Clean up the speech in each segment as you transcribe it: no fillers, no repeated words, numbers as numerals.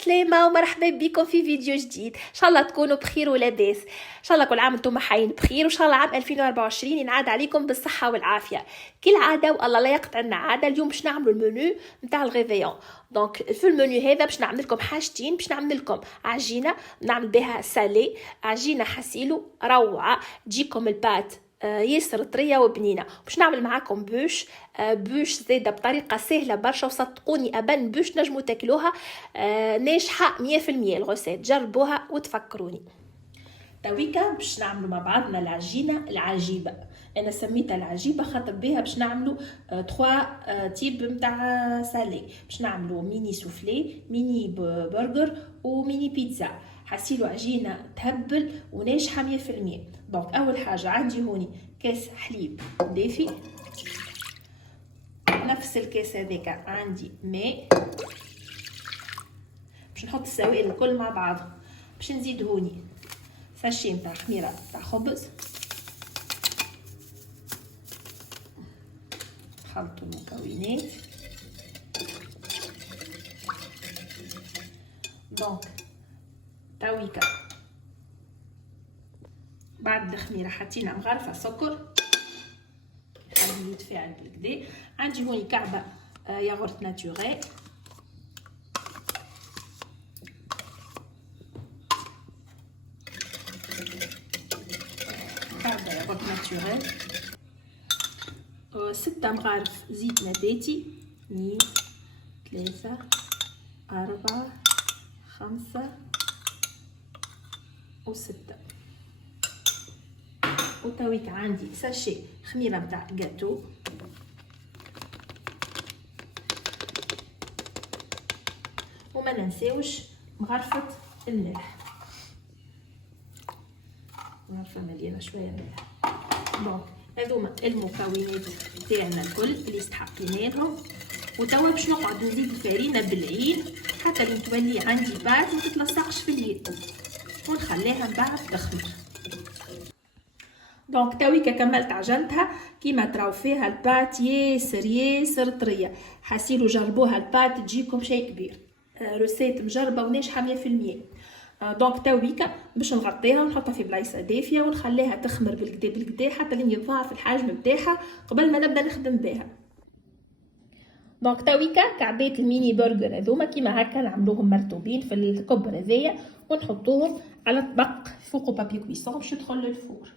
السلامة ومرحبا بكم في فيديو جديد. ان شاء الله تكونوا بخير ولاباس، ان شاء الله كل عام وانتم حيين بخير، وان شاء الله عام 2024 ينعاد عليكم بالصحة والعافية كالعادة، والله لا يقطع لنا عادة. اليوم باش نعملوا المنيو نتاع الغيفيون. دونك في المنيو هذا باش نعمل لكم حاجتين، باش نعمل لكم عجينة نعمل بها سالي، عجينة حسيلو روعة تجيكم البات ياسر طريه وبنينه. باش نعمل معاكم بوش زاده بطريقه سهله برشا، وصدقوني ابن بوش نجموا تاكلوها ناجحه 100%. الغوسيت جربوها وتفكروني. تويكا باش نعملوا مع بعضنا العجينه العجيبه. انا سميتها العجيبه خاطر بها باش نعملوا 3 تيب نتاع سالي. باش نعملوا ميني سوفلي، ميني برجر، وميني بيتزا. حسيلو عجينه تهبل وناجحه 100%. دونك اول حاجه عندي هوني كاس حليب دافي، نفس الكاس هذاك عندي ماء. باش نحط السوائل الكل مع بعض. باش نزيد هوني ساشي نتاع خميره تاع خبز. نخلطوا المكونات. دونك تويكا بعد الخميره حطينا مغرفه سكر خليه يتفاعل بالكدا. عندي هوني كعبه ياغورت ناتوريل، كعبه ياغورت ناتوريل. 6 مغارف زيت نباتي، 2 3 4 5 و6. وتويك عندي ساشي خميره متاع جاتو، وما ننساوش مغرفه الملح، مغرفه مليانه شويه ملح. دونك هذوما المكونات تاعنا الكل اللي استحقيناهم. وتوا باش نقعد نزيد الفرينه بالعين حتى لين تولي عندي بات ما تتلصقش في اليد، ونخليها من بعد تخمر. دونك تويكا كملت عجنتها كيما تراو فيها البات ياسر طريه. حسيلو جربوها البات تجيكم شيء كبير. روسيت مجربه وناجحه 100%. دونك تويكا باش نغطيها ونحطها في بلايصه دافيه ونخليها تخمر بالكدا حتى لين يتضاعف الحجم نتاعها قبل ما نبدا نخدم بها. دونك تويكا كعبات الميني برجر هذوما كيما هكا نعملوهم مرتوبين في الكبر هذايا ونحطوهم على طبق فوقو بابي كويسون باش يدخل للفور.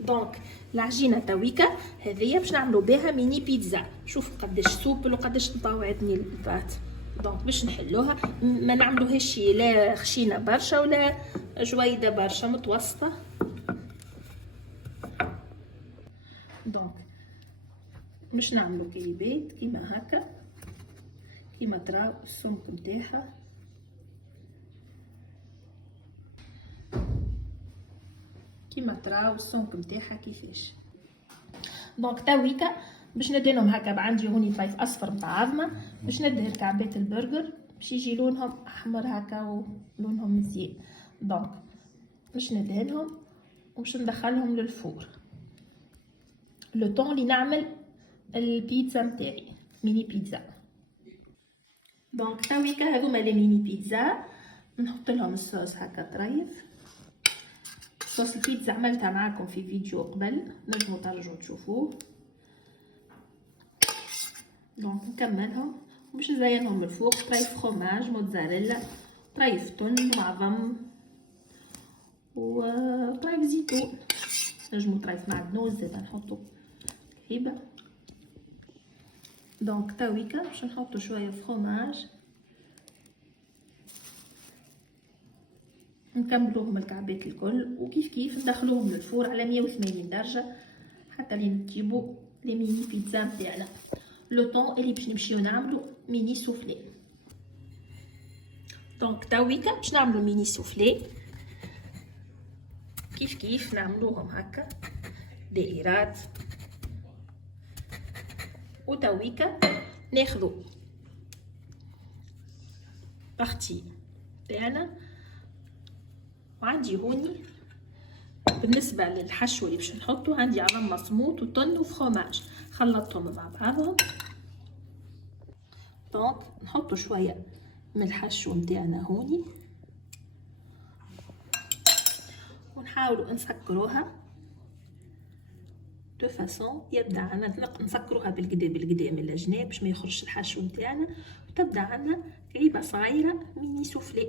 دونك العجينه تويكا هذيا باش نعملو بها ميني بيتزا. شوفوا قداش سوبل وقداش مطاوعتني البات. دونك باش نحلوها ما نعملوهاش لا خشينه برشا ولا جويده برشا، متوسطه. دونك باش نعملو كيبات كيما هكا كيما تراو السمك نتاعها. كيما تراو السمك نتاعها كيفاش. دونك تويكا باش ندهنهم هكا. عندي هوني طيف اصفر نتاع عظمه باش ندهن كعبات البرجر باش يجي لونهم احمر هكا ولونهم مزيان. دونك باش ندهنهم وباش ندخلهم للفور لو طون اللي نعمل البيتزا نتاعي ميني بيتزا. دونك تويكا هذوما لي ميني بيتزا نحط لهم الصوص هكا طريف. صوص البيتزا عملتها معاكم في فيديو قبل، نجموا ترجعوا تشوفوه. دونك نكملهم باش نزينهم من الفوق طريف فروماج موتزاريلا، طريف تون معظم، وطريف زيتون. نجموا طريف معدنوس زيدا نحطو كعيبه. دونك تويكا باش نحطو شويه فروماج، نكملوهم الكعبات الكل وكيف ندخلوهم للفور على 180 درجه حتى لين تجيبوا لي ميني بيتزا نتاعنا. لو طون اللي باش نمشيو نعملو ميني سوفلي. دونك تويكا باش نعملو ميني سوفلي كيف نعملوهم هكا دائرات. وتويكا ناخذو بارتي تاعنا. وعندي هوني بالنسبه للحشو اللي باش نحطو عندي عظم مصموط وطن وفرماج خلطتهم مع بعضهم. دونك نحطو شويه من الحشو متاعنا هوني، ونحاولوا نسكروها دو فاسون يبدا عنا نسكروها بالقدا من الجناب باش ما يخرجش الحشو متاعنا، وتبدا عنا كعيبه صغيره ميني سوفلي.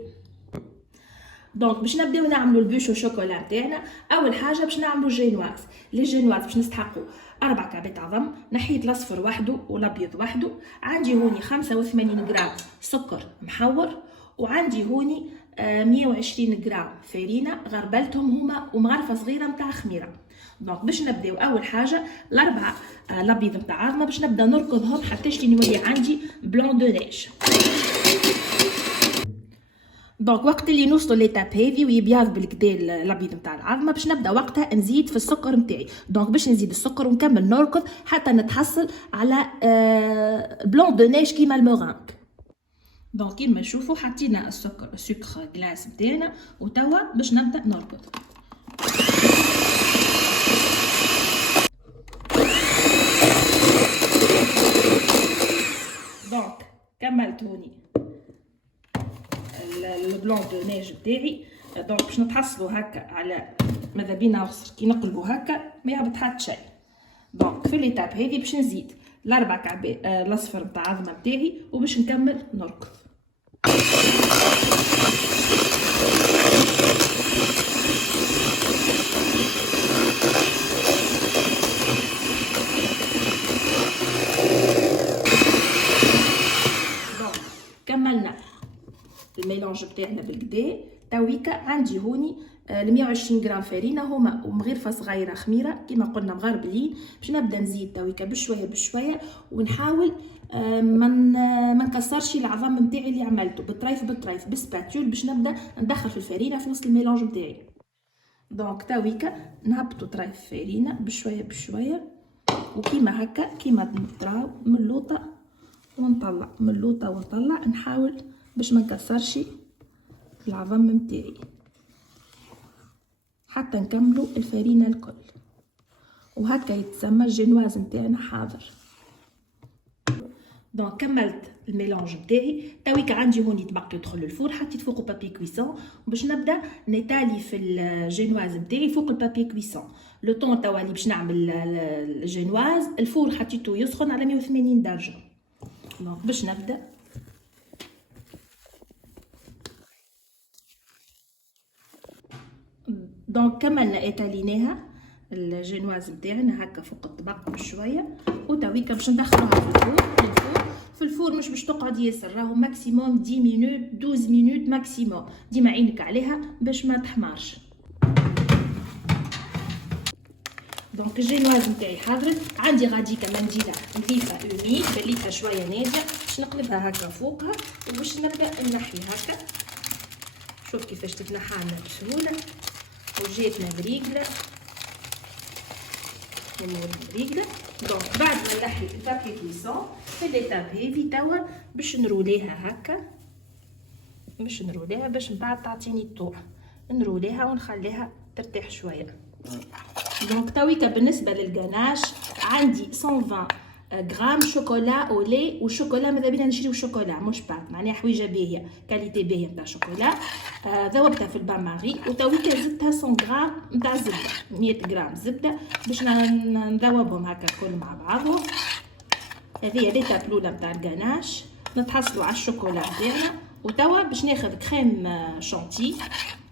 دونك باش نبداو نعملوا البوشو شوكولا نتاعنا. اول حاجه باش نعملوا جينواز. لي جينواز باش نستحقوا 4 كعبات عظم، نحيت الاصفر وحده والابيض وحده. عندي هوني 85 غرام سكر محور، وعندي هوني 120 غرام فرينه غربلتهم هما ومغرفه صغيره نتاع خميره. دونك باش نبداو اول حاجه الاربعه الابيض نتاع عظمه باش نبدا نركضهم حتى يولي عندي بلون دو نيج. دونك وقت اللي نوصلوا ليتاب هذي ويبيض بالكدا الابيض نتاع العظمه باش نبدا وقتها نزيد في السكر نتاعي. دونك باش نزيد السكر ونكمل نركض حتى نتحصل على بلون دو نيج كيما المورانك. دونك كيما تشوفوا حطينا السكر غلاس نتاعنا وتوا باش نبدا نركض. دونك كملت هوني البلون دو نيج بتاعي. دونك باش نتحصلوا هكا على ماذا بينا وصل كي نقلبوا هكا ما يهبط حتى شيء. دونك في ليتاب هذه باش نزيد الاربع كعبات الاصفر نتاع العظمه بتاعي وباش نكمل نركض. كملنا الميلانج بتاعنا بالكدا. تويكا عندي هوني 120 غرام فرينه هما ومغرفه صغيره خميره كيما قلنا مغربلين. باش نبدا نزيد تويكا بشويه ونحاول ما نكسرش العظام نتاعي اللي عملته بطريف بالسباتول باش نبدا ندخل في الفرينه في وسط الميلانج نتاعي. دونك تويكا نهبطوا طريف فرينه بشويه وكيما هكا كيما تراو من اللوطه ونطلع من اللوطه ونطلع، نحاول باش ما نكسرش العظم نتاعي حتى نكملوا الفرينه الكل. وهكا يتسمى الجينواز نتاعنا حاضر. دونك كملت الميلانج نتاعي. تويك عندي هوني طبق يدخل للفور، حطيت فوقه بابي كويسون باش نبدا نتالي في الجينواز نتاعي فوق البابي كويسون. لو طون توا اللي باش نعمل الجينواز الفور حطيته يسخن على 180 درجه. دونك باش نبدا دونك كملنا اتاليناها الجينواز نتاعنا هكا فوق الطبق بشويه. وتويكا باش ندخلوها في الفور مش باش تقعد ياسر، راهو ماكسيموم 10 مينوت 12 مينوت ماكسيموم. ديما عينك عليها باش ما تحمرش. دونك الجينواز نتاعي حضرت. عندي غادي كمان نديرها نظيفه اوميد بليتها شويه ناجيه باش نقلبها هكا فوقها وباش نبدا نحي هكا. شوف كيفاش تتنحى لنا بسهوله وجاتنا بريقله بريقله. دونك بعد ما نحي البابي كويسون في ليتاب هذي توا باش نروليها هكا باش من بعد تعطيني الضوء نروليها ونخليها ترتاح شويه. دونك تويكا بالنسبه للغناش عندي 120 غرام شوكولا اولي وشوكولا ماذا بينا نشريو شوكولا مش بات معناها حويجه باهيه كاليتي باهيه نتاع شوكولا. ذوبتها في البان ماري وتويكا زدتها 100 غرام نتاع زبده 100 غرام زبده باش نذوبهم هكا الكل مع بعضهم. هذه ليتاب الاولى نتاع الغناش. نتحصلوا على الشوكولا نتاعنا وتوا باش ناخذ كريم شانتي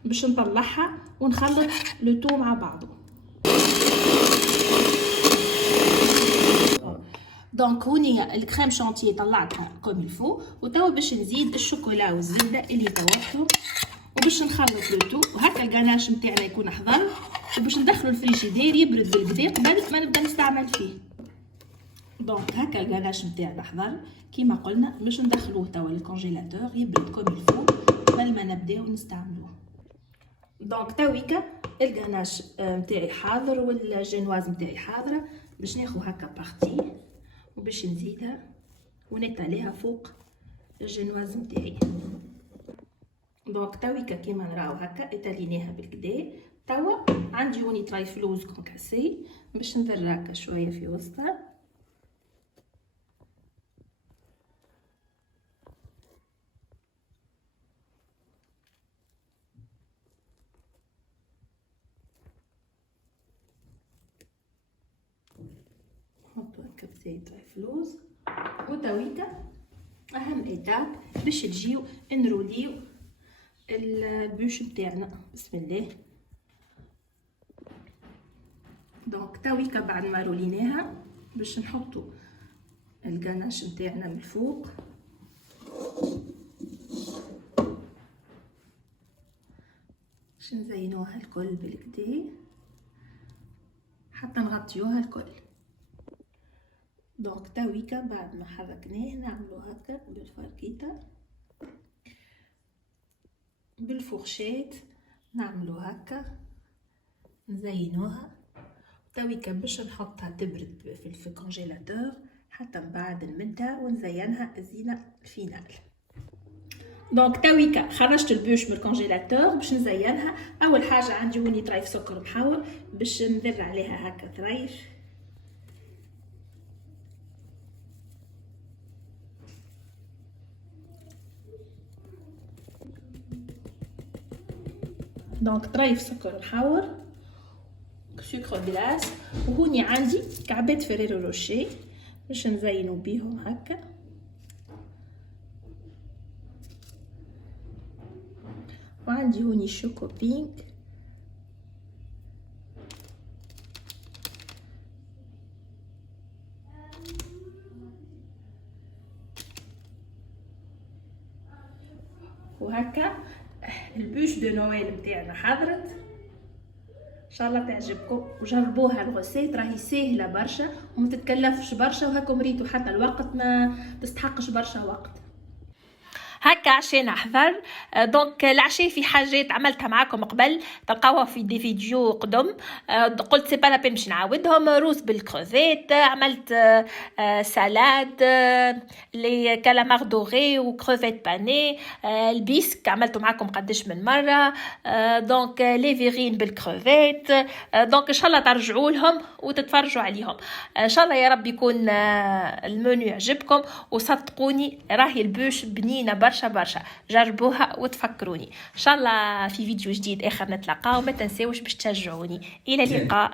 باش نطلعها ونخلط لو تو مع بعضه. دونك هوني الكريم شانتي طلعتها كوم الفو وتوا باش نزيد الشوكولا والزبده اللي ذوبتهم وباش نخلط لو تو. وهكا الغناش نتاعنا يكون حضر وباش ندخلو الفريجيدير يبرد بالكدا قبل ما نبدا نستعمل فيه. دونك هكا الغناش نتاعنا حضر كيما قلنا باش ندخلوه توا للكونجيلاتور يبرد كوم الفو قبل ما نبداو نستعملوه. دونك تويكا الغناش نتاعي حاضر والجينواز نتاعي حاضره باش ناخذ هكا بارتي وباش نزيدها ونتاليها فوق الجينواز نتاعي. دونك تويكا كيما نراو هكا اتاليناها بالكدا. توا عندي هوني ترايفلوز كونكاسي باش ندير هكا شويه في وسطها زيت فلوس. وتويكا اهم ايتاب باش تجيو نروليو البوش نتاعنا. بسم الله. دونك تويكا بعد ما روليناها باش نحطو الغناش نتاعنا من الفوق. باش نزينوها الكل بالكدا حتى نغطيوها الكل. دونك تويكا بعد ما حركناه نعملو هكا بالفركيطة بالفورشيت، نعملو هكا نزينوها. تويكا باش نحطها تبرد في الكونجيلاتور حتى من بعد نمدها ونزينها الزينة الفينال. دونك تويكا خرجت البوش من الكونجيلاتور باش نزينها. اول حاجه عندي هوني طريف سكر محور باش ندير عليها هكا طريف. دونك طريف سكر محور سكر جلاس. وهوني عندي كعبات فريرو روشي باش نزينو بيهم هكا. وعندي هوني شوكو بينك. وهكا البوش دو نويل متاعنا حضرت. ان شاء الله تعجبكم وجربوها. الغسيت راهي ساهله برشا وما تتكلفش برشا، وهاكم ريتوا حتى الوقت ما تستحقش برشا وقت. هكا عشان نحضر. دونك العشاء في حاجات عملتها معاكم قبل تلقاوها في دي فيديو قدم. قلت سي با لا بين باش نعاودهم. روز بالكروفيت، عملت سالاد لي كالامار دوغي وكروفيت باني. البيسك عملته معاكم قداش من مره. دونك لي فيغين بالكروفيت. دونك ان شاء الله ترجعوا لهم وتتفرجوا عليهم. ان شاء الله يا رب يكون المنيو يعجبكم. وصدقوني راهي البوش بنينه برشا. جربوها وتفكروني. ان شاء الله في فيديو جديد اخر نتلاقاو. ما تنساوش باش تشجعوني. الى اللقاء.